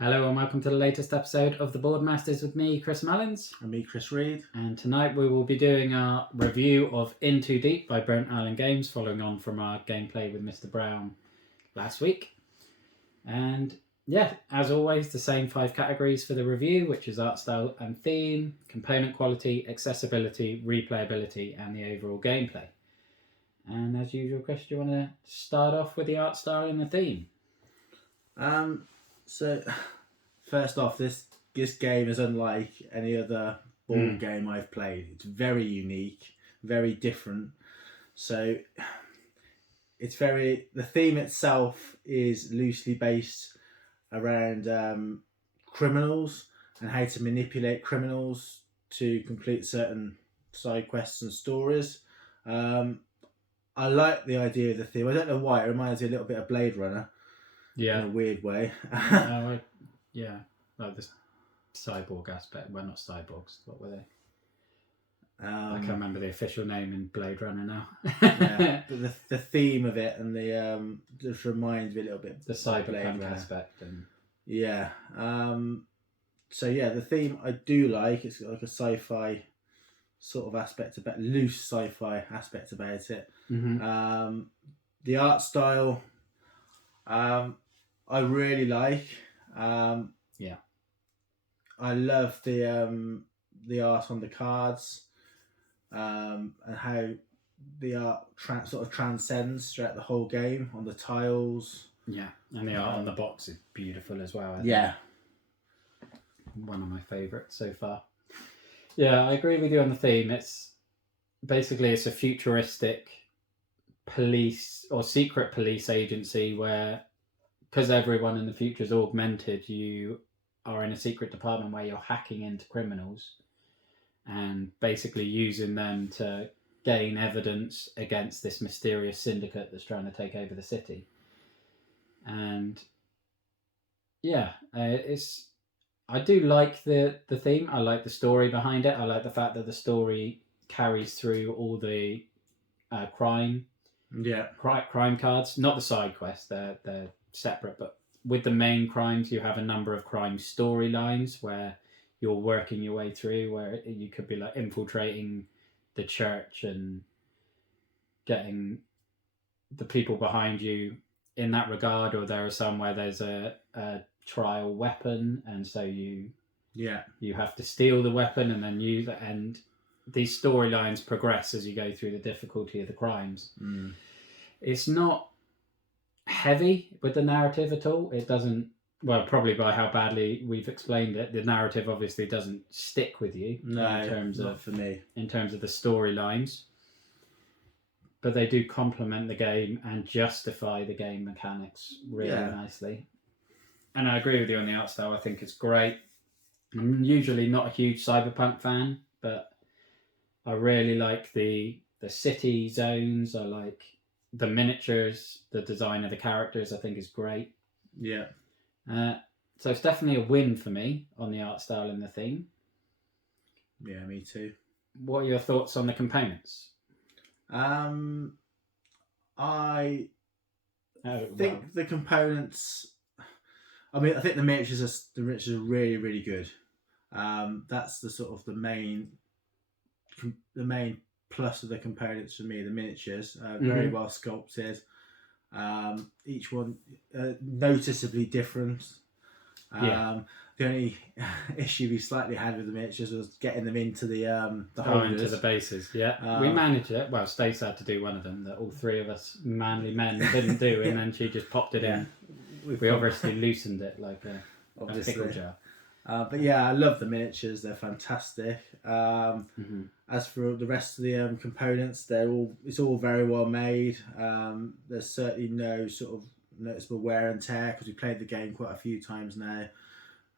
Hello and welcome to the latest episode of the Boardmasters with me, Chris Mullins. And me, Chris Reed. And tonight we will be doing our review of In Too Deep by Burnt Island Games, following on from our gameplay with Mr. Brown last week. And yeah, as always, the same 5 categories for the review, which is art style and theme, component quality, accessibility, replayability, and the overall gameplay. And as usual, Chris, do you want to start off with the art style and the theme? So, first off, this game is unlike any other board game I've played. It's very unique, very different. So, the theme itself is loosely based around criminals and how to manipulate criminals to complete certain side quests and stories. I like the idea of the theme. I don't know why. It reminds me a little bit of Blade Runner. Yeah. In a weird way. Yeah. Like the cyborg aspect. Well, not cyborgs. What were they? I can't remember the official name in Blade Runner now. Yeah, but the theme of it and the just reminds me a little bit the cyberpunk aspect and yeah. So yeah, the theme I do like. It's got like a sci-fi sort of aspect about loose sci-fi aspect about it. Mm-hmm. The art style, I really like. Yeah, I love the art on the cards, and how the art sort of transcends throughout the whole game on the tiles. Yeah, and the art on the box is beautiful as well. Yeah, one of my favourites so far. Yeah, I agree with you on the theme. It's a futuristic police or secret police agency where, because everyone in the future is augmented, you are in a secret department where you're hacking into criminals and basically using them to gain evidence against this mysterious syndicate that's trying to take over the city. And yeah, I do like the theme. I like the story behind it. I like the fact that the story carries through all the crime cards, not the side quests. They're separate, but with the main crimes, you have a number of crime storylines where you're working your way through, where you could be like infiltrating the church and getting the people behind you in that regard, or there are some where there's a trial weapon, and so you have to steal the weapon and then use it, and these storylines progress as you go through the difficulty of the crimes. It's not heavy with the narrative at all. It doesn't, well, probably by how badly we've explained it, the narrative obviously doesn't stick with you in terms of the storylines, but they do complement the game and justify the game mechanics really nicely. And I agree with you on the art style. I think it's great. I'm usually not a huge cyberpunk fan, but I really like the city zones. I like the miniatures, the design of the characters, I think is great. Yeah. So it's definitely a win for me on the art style and the theme. Yeah, me too. What are your thoughts on the components? I think the components. I mean, I think the miniatures are really, really good. That's the sort of the main plus of the components for me. The miniatures very well sculpted. Each one noticeably different. The only issue we slightly had with the miniatures was getting them into the holders. Into the bases. Yeah, we managed it. Well, Stacey had to do one of them that all 3 of us manly men didn't do, and then she just popped it in. We obviously loosened it like a pickle jar. But yeah, I love the miniatures. They're fantastic. As for the rest of the components, it's all very well made. There's certainly no sort of noticeable wear and tear because we played the game quite a few times now.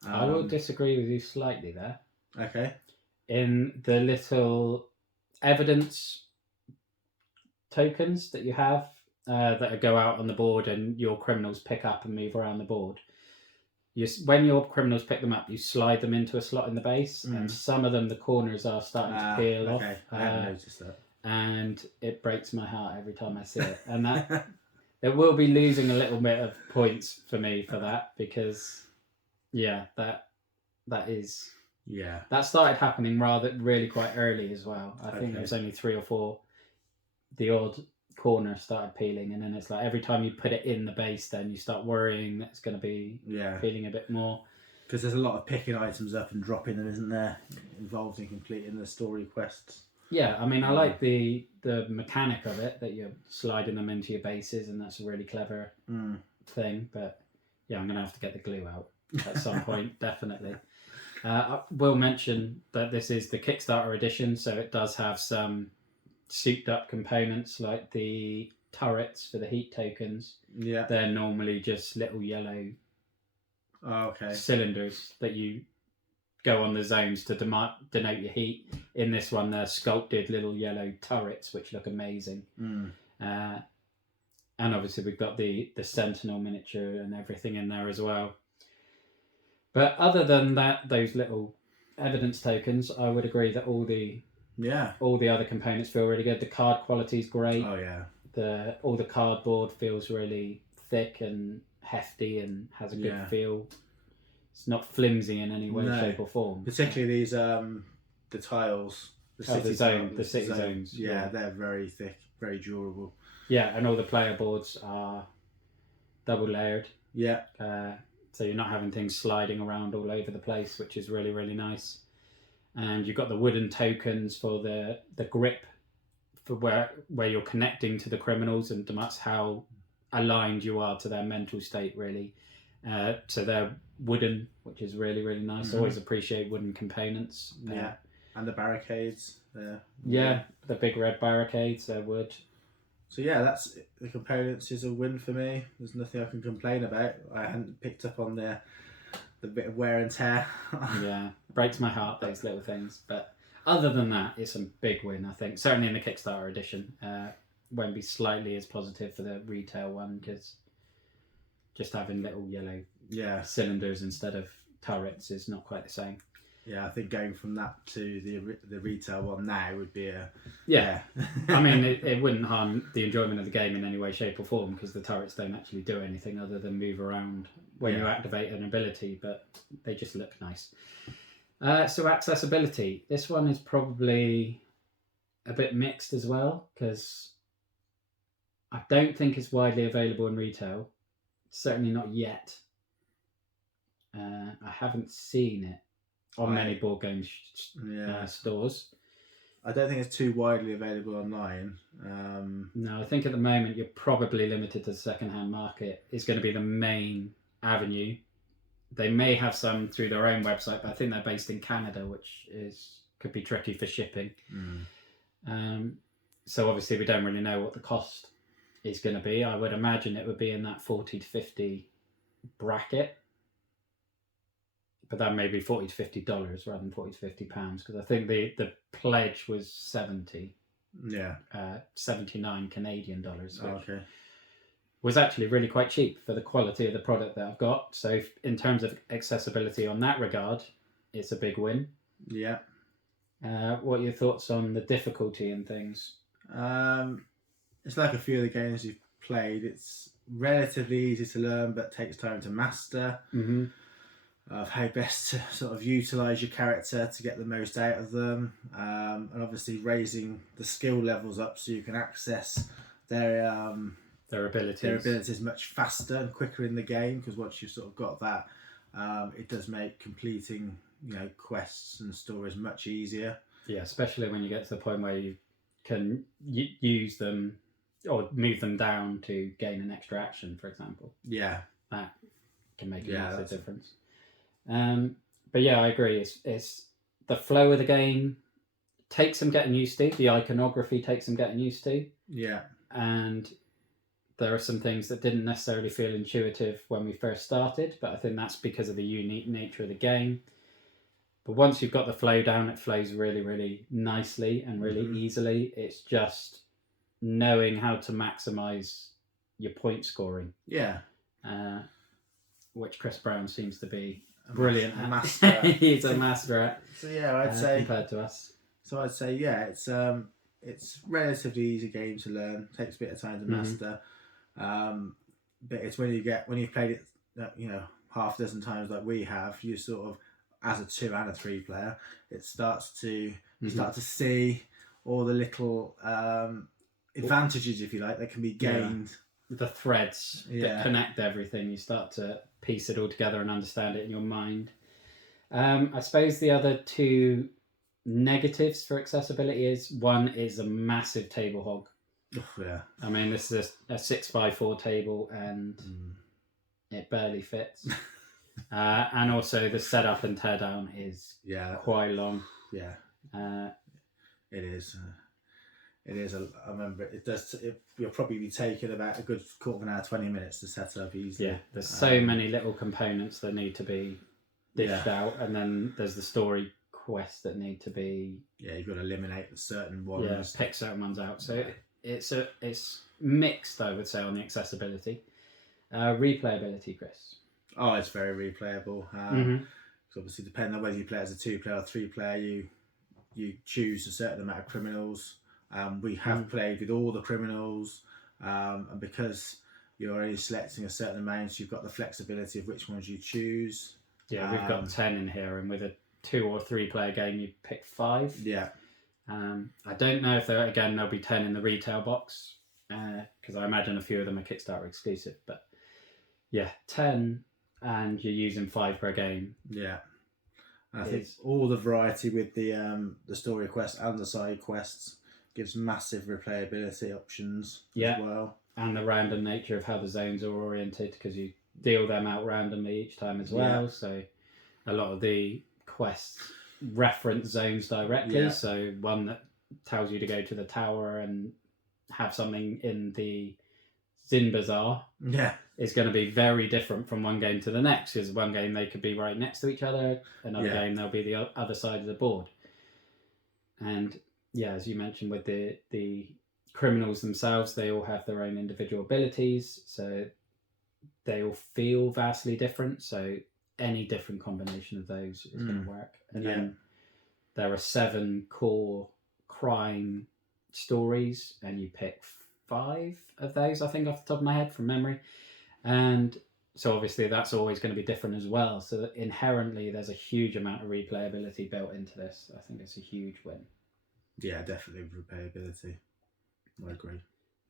I will disagree with you slightly there. Okay. In the little evidence tokens that you have that go out on the board and your criminals pick up and move around the board, when your criminals pick them up, you slide them into a slot in the base, and some of them, the corners are starting to peel off. I haven't noticed that. And it breaks my heart every time I see it. And that it will be losing a little bit of points for me for that, because Yeah, that is Yeah. that started happening really quite early as well. I think there Okay. was only 3 or 4. The odd corner started peeling, and then it's like every time you put it in the base, then you start worrying that it's going to be Yeah. peeling a bit more. Because there's a lot of picking items up and dropping them, isn't there? Involved in completing the story quests. Yeah, I mean, I like the mechanic of it, that you're sliding them into your bases, and that's a really clever thing. But yeah, I'm going to have to get the glue out at some point, definitely. I will mention that this is the Kickstarter edition, so it does have some souped up components like the turrets for the heat tokens. Yeah. They're normally just little yellow cylinders that you go on the zones to denote your heat. In this one, they're sculpted little yellow turrets, which look amazing. And obviously, we've got the Sentinel miniature and everything in there as well. But other than that, those little evidence tokens, I would agree that all the other components feel really good. The card quality is great. Oh yeah. All the cardboard feels really thick and hefty and has a good feel. It's not flimsy in any way, shape, or form. Particularly these the tiles, the city zones. Yeah, they're very thick, very durable. Yeah, and all the player boards are double layered. Yeah. So you're not having things sliding around all over the place, which is really, really nice. And you've got the wooden tokens for the grip, for where you're connecting to the criminals, and that's how aligned you are to their mental state, really. So they're wooden, which is really, really nice. I always appreciate wooden components. Yeah, and the barricades. Yeah, the big red barricades, they're wood. So yeah, that's the components is a win for me. There's nothing I can complain about. I hadn't picked up on the bit of wear and tear. Yeah, breaks my heart, those little things. But other than that, it's a big win, I think. Certainly in the Kickstarter edition. Won't be slightly as positive for the retail one, because just having little yellow cylinders instead of turrets is not quite the same. Yeah, I think going from that to the retail one now would be a... Yeah. I mean, it wouldn't harm the enjoyment of the game in any way, shape or form, because the turrets don't actually do anything other than move around when you activate an ability, but they just look nice. So accessibility. This one is probably a bit mixed as well, because I don't think it's widely available in retail. Certainly not yet. I haven't seen it on many board game stores. I don't think it's too widely available online. No, I think at the moment you're probably limited to the second-hand market. It's going to be the main avenue. They may have some through their own website, but I think they're based in Canada, which could be tricky for shipping. So obviously we don't really know what the cost is going to be. I would imagine it would be in that 40 to 50 bracket. But that may be $40 to $50 rather than £40 to £50, because I think the pledge was 70. Yeah. 79 Canadian dollars, which okay. was actually really quite cheap for the quality of the product that I've got. So in terms of accessibility on that regard, it's a big win. Yeah. What are your thoughts on the difficulty and things? It's like a few of the games you've played. It's relatively easy to learn, but takes time to master. Of how best to sort of utilise your character to get the most out of them, and obviously raising the skill levels up so you can access their abilities much faster and quicker in the game, because once you've sort of got that, it does make completing quests and stories much easier. Yeah, especially when you get to the point where you can use them or move them down to gain an extra action, for example. Yeah, that can make a massive difference. But yeah, I agree. It's the flow of the game takes some getting used to. The iconography takes some getting used to. Yeah. And there are some things that didn't necessarily feel intuitive when we first started, but I think that's because of the unique nature of the game. But once you've got the flow down, it flows really, really nicely and really easily. It's just knowing how to maximize your point scoring. Yeah. Which Chris Brown seems to be brilliant at. Master at. He's a master at. So yeah, I'd say compared to us. So I'd say it's relatively easy game to learn. Takes a bit of time to master, but it's when you've played it, half a dozen times like we have, you sort of, as a 2 and a 3 player, it starts to you start to see all the little advantages, if you like, that can be gained. The threads that connect everything. You start to piece it all together and understand it in your mind. I suppose the other two negatives for accessibility is, one is a massive table hog. Oh, yeah. I mean, this is a 6x4 table and it barely fits. And also the setup and teardown is quite long. Yeah. It is. It is. I remember it does. You'll probably be taking about a good quarter of an hour, 20 minutes to set up easily. Yeah, there's so many little components that need to be dished out, and then there's the story quests that need to be. Yeah, you've got to eliminate certain ones. Yeah, pick certain ones out. So it's mixed, I would say, on the accessibility. Replayability, Chris. Oh, it's very replayable. So obviously, depending on whether you play as a 2-player or 3-player, you choose a certain amount of criminals. We have played with all the criminals, and because you're only selecting a certain amount, you've got the flexibility of which ones you choose. Yeah, we've got 10 in here, and with a 2 or 3 player game, you pick 5. Yeah. I don't know if there'll be 10 in the retail box, because I imagine a few of them are Kickstarter exclusive. But yeah, 10, and you're using 5 per game. Yeah. I think all the variety with the story quests and the side quests gives massive replayability options as well. And the random nature of how the zones are oriented, because you deal them out randomly each time as well. Yeah. So a lot of the quests reference zones directly. Yeah. So one that tells you to go to the tower and have something in the Zin Bazaar is going to be very different from one game to the next, because one game they could be right next to each other, another game they'll be the other side of the board. And yeah, as you mentioned with the criminals themselves, they all have their own individual abilities, so they all feel vastly different. So any different combination of those is going to work. And then there are 7 core crime stories, and you pick 5 of those, I think, off the top of my head from memory. And so obviously that's always going to be different as well. So inherently there's a huge amount of replayability built into this. I think it's a huge win. Yeah, definitely replayability. I agree.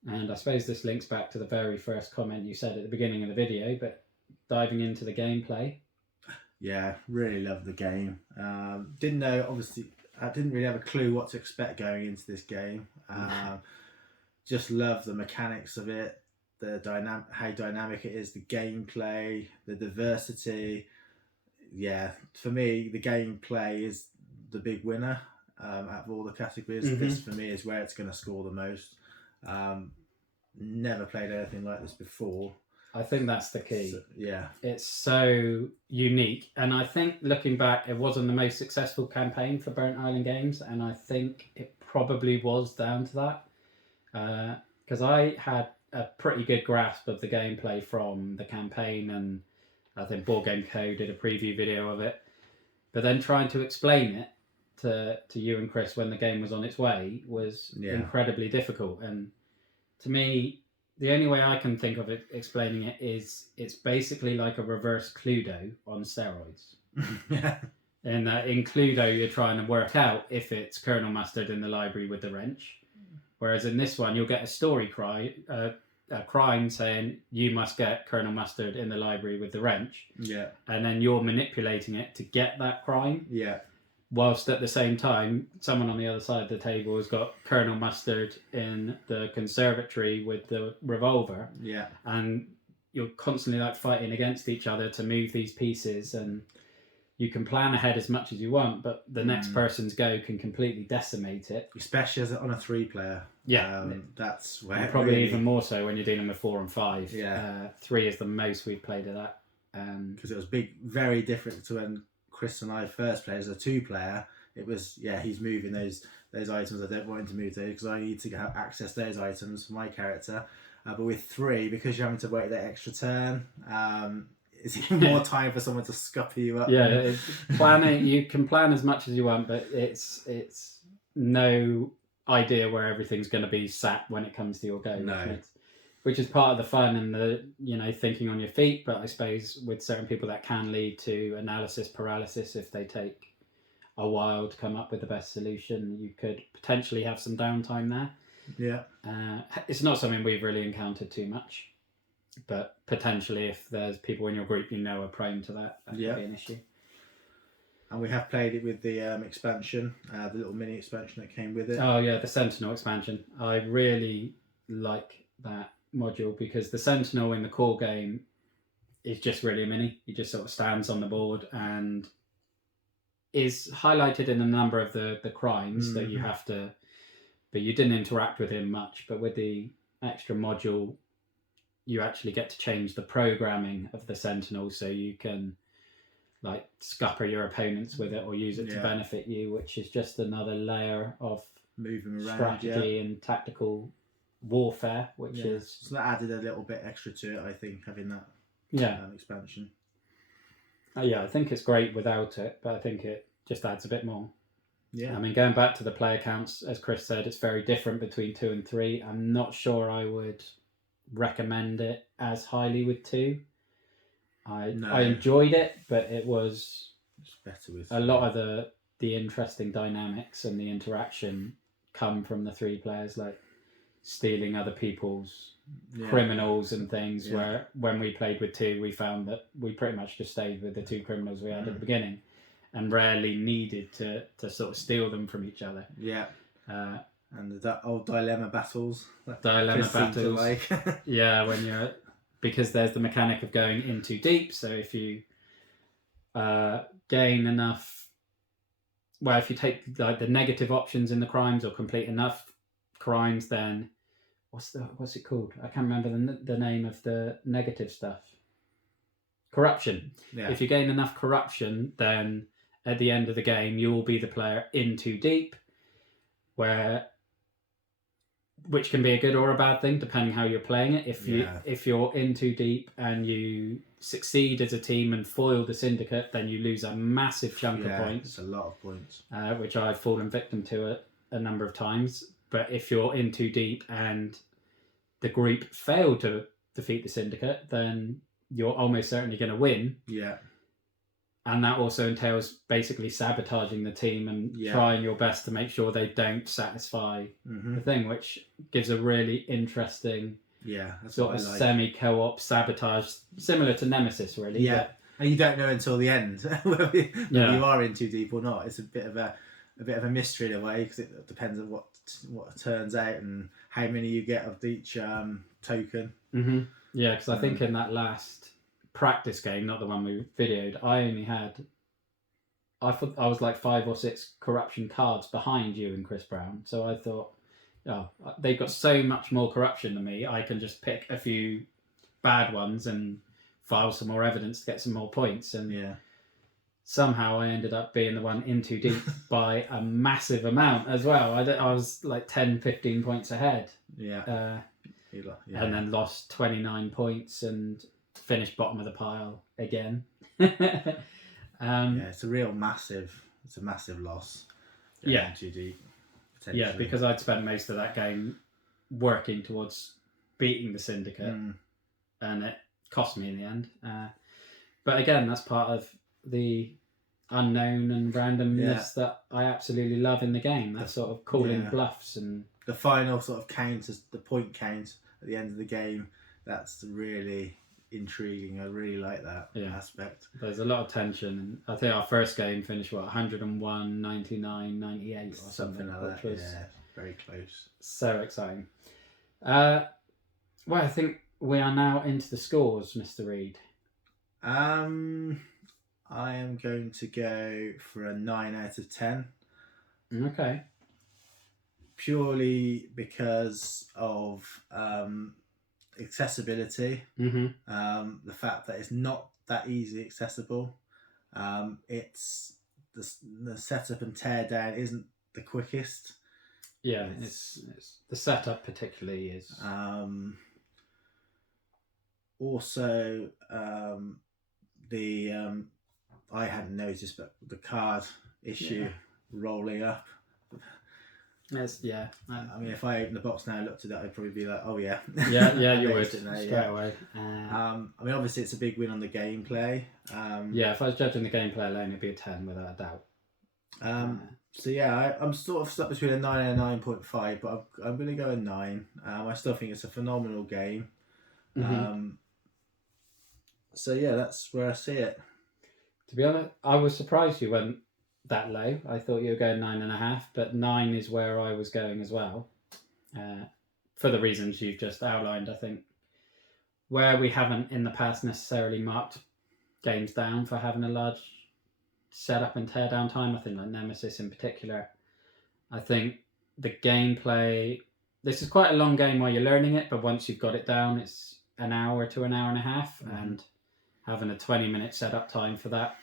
And I suppose this links back to the very first comment you said at the beginning of the video, but diving into the gameplay. Yeah, really love the game. Didn't know, obviously, I didn't really have a clue what to expect going into this game. Just love the mechanics of it, how dynamic it is, the gameplay, the diversity. Yeah, for me, the gameplay is the big winner out of all the categories. This, for me, is where it's going to score the most. Never played anything like this before. I think that's the key. So, yeah. It's so unique. And I think, looking back, it wasn't the most successful campaign for Burnt Island Games, and I think it probably was down to that. Because I had a pretty good grasp of the gameplay from the campaign, and I think Board Game Co. did a preview video of it. But then trying to explain it to you and Chris when the game was on its way was incredibly difficult. And to me, the only way I can think of it explaining it is it's basically like a reverse Cluedo on steroids. And in Cluedo, you're trying to work out if it's Colonel Mustard in the library with the wrench. Whereas in this one, you'll get a story a crime saying you must get Colonel Mustard in the library with the wrench. Yeah. And then you're manipulating it to get that crime. Yeah. Whilst at the same time, someone on the other side of the table has got Colonel Mustard in the conservatory with the revolver. Yeah. And you're constantly like fighting against each other to move these pieces, and you can plan ahead as much as you want, but the next person's go can completely decimate it. Especially as on a 3-player. Yeah. That's where probably really... even more so when you're dealing with 4 and 5. Yeah. 3 is the most we've played of that. Because it was very different to when Chris and I first played as a 2-player. It was, he's moving those items. I don't want him to move those because I need to have access those items for my character. But with 3, because you're having to wait that extra turn, it's even more time for someone to scupper you up. Yeah, planning. You can plan as much as you want, but it's no idea where everything's going to be sat when it comes to your go. No. which is part of the fun and the thinking on your feet. But I suppose with certain people that can lead to analysis paralysis if they take a while to come up with the best solution. You could potentially have some downtime there. Yeah. It's not something we've really encountered too much, but potentially if there's people in your group are prone to that could be an issue. And we have played it with the expansion, the little mini expansion that came with it. Oh yeah, the Sentinel expansion. I really like that module because the Sentinel in the core game is just really a mini. He just sort of stands on the board and is highlighted in a number of the crimes that you have to, but you didn't interact with him much. But with the extra module, you actually get to change the programming of the Sentinel, so you can like scupper your opponents with it or use it to benefit you, which is just another layer of moving around, strategy and tactical warfare, which is so that added a little bit extra to it, I think, having that expansion. I think it's great without it, but I think it just adds a bit more. Yeah. I mean, going back to the player counts, as Chris said, it's very different between 2 and 3. I'm not sure I would recommend it as highly with 2. I enjoyed it, but it was better with a lot of the interesting dynamics and the interaction come from the 3 players, like stealing other people's criminals and things. Where when we played with 2, we found that we pretty much just stayed with the 2 criminals we had at the beginning, and rarely needed to sort of steal them from each other. Yeah. And the old dilemma battles. Yeah, when you're. Because there's the mechanic of going in too deep. So if you gain enough, if you take like the negative options in the crimes or complete enough crimes, then what's it called? I can't remember the name of the negative stuff. Corruption. Yeah. If you gain enough corruption, then at the end of the game, you will be the player in too deep, which can be a good or a bad thing depending how you're playing it. If you're in too deep and you succeed as a team and foil the syndicate, then you lose a massive chunk of points. It's a lot of points, which I've fallen victim to a number of times. But if you're in too deep and the group fail to defeat the syndicate, then you're almost certainly going to win. Yeah. And that also entails basically sabotaging the team and trying your best to make sure they don't satisfy the thing, which gives a really interesting sort of semi-co-op sabotage, similar to Nemesis, really. Yeah, and you don't know until the end whether you are in too deep or not. It's a bit of a mystery in a way, because it depends on what turns out and how many you get of each token. Mm-hmm. Yeah, because I think in that last practice game, not the one we videoed, I thought I was like 5 or 6 corruption cards behind you and Chris Brown. So I thought, they've got so much more corruption than me. I can just pick a few bad ones and file some more evidence to get some more points. And somehow I ended up being the one in too deep by a massive amount as well. I was like 10, 15 points ahead. And then lost 29 points and finished bottom of the pile again. It's a massive loss. Too deep. Yeah, because I'd spent most of that game working towards beating the syndicate, and it cost me in the end. But again, that's part of the unknown and randomness that I absolutely love in the game. That sort of calling bluffs and the final sort of count, the point count at the end of the game. That's really intriguing. I really like that aspect. There's a lot of tension, and I think our first game finished 101, 99, 98 or something like that. Which was very close. So exciting. Well, I think we are now into the scores, Mr. Reed. I am going to go for a 9 out of 10. Okay. Purely because of accessibility, the fact that it's not that easily accessible. It's the setup and tear down isn't the quickest. Yeah, it's the setup particularly is. Also, I hadn't noticed, but the card issue rolling up Yeah. I mean, if I opened the box now and looked at it, I'd probably be like, oh yeah. Yeah, I you would noticed it now, straight away. I mean, obviously it's a big win on the gameplay. Yeah, if I was judging the gameplay alone, it'd be a 10 without a doubt. So yeah, I'm sort of stuck between a 9 and a 9.5, but I'm going to go a 9. I still think it's a phenomenal game. So yeah, that's where I see it. To be honest, I was surprised you went that low. I thought you were going 9.5, but 9 is where I was going as well. For the reasons you've just outlined, I think where we haven't in the past necessarily marked games down for having a large setup and teardown time. I think like Nemesis in particular. I think the gameplay. This is quite a long game while you're learning it, but once you've got it down, it's an hour to an hour and a half, and having a 20-minute setup time for that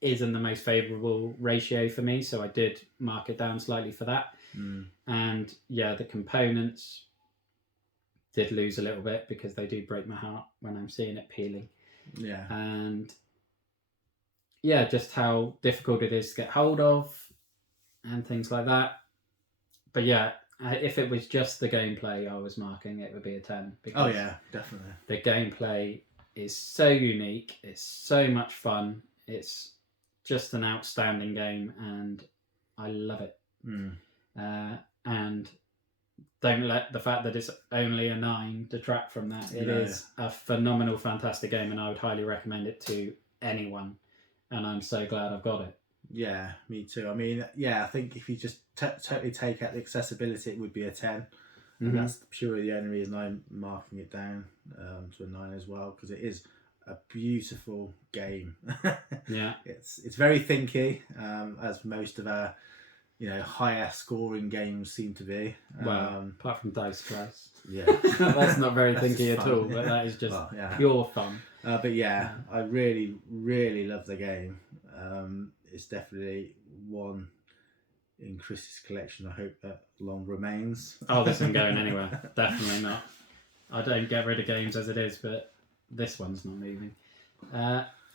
isn't the most favourable ratio for me. So I did mark it down slightly for that. And yeah, the components did lose a little bit because they do break my heart when I'm seeing it peeling. Yeah. And yeah, just how difficult it is to get hold of and things like that. But yeah, if it was just the gameplay I was marking, it would be a 10. Oh yeah, definitely. The gameplay is so unique. It's so much fun. It's just an outstanding game, and I love it. And don't let the fact that it's only a 9 detract from that. It is a phenomenal, fantastic game, and I would highly recommend it to anyone. And I'm so glad I've got it. Yeah, me too. I mean, yeah, I think if you just totally take out the accessibility, it would be a 10. And that's purely the only reason I'm marking it down to a 9 as well, because it is a beautiful game. Yeah, it's very thinky, as most of our higher scoring games seem to be. Well, apart from Dice Class. Yeah, that's not very thinky at all, but that is just pure fun. But yeah, I really, really love the game. It's definitely one in Chris's collection. I hope that long remains. Oh, this isn't going anywhere. Definitely not. I don't get rid of games as it is, but this one's not moving.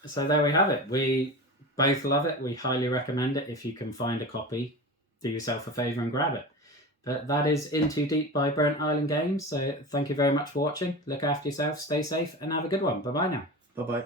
So there we have it. We both love it. We highly recommend it. If you can find a copy, do yourself a favour and grab it. But that is In Too Deep by Burnt Island Games. So thank you very much for watching. Look after yourself, stay safe, and have a good one. Bye-bye now. Bye-bye.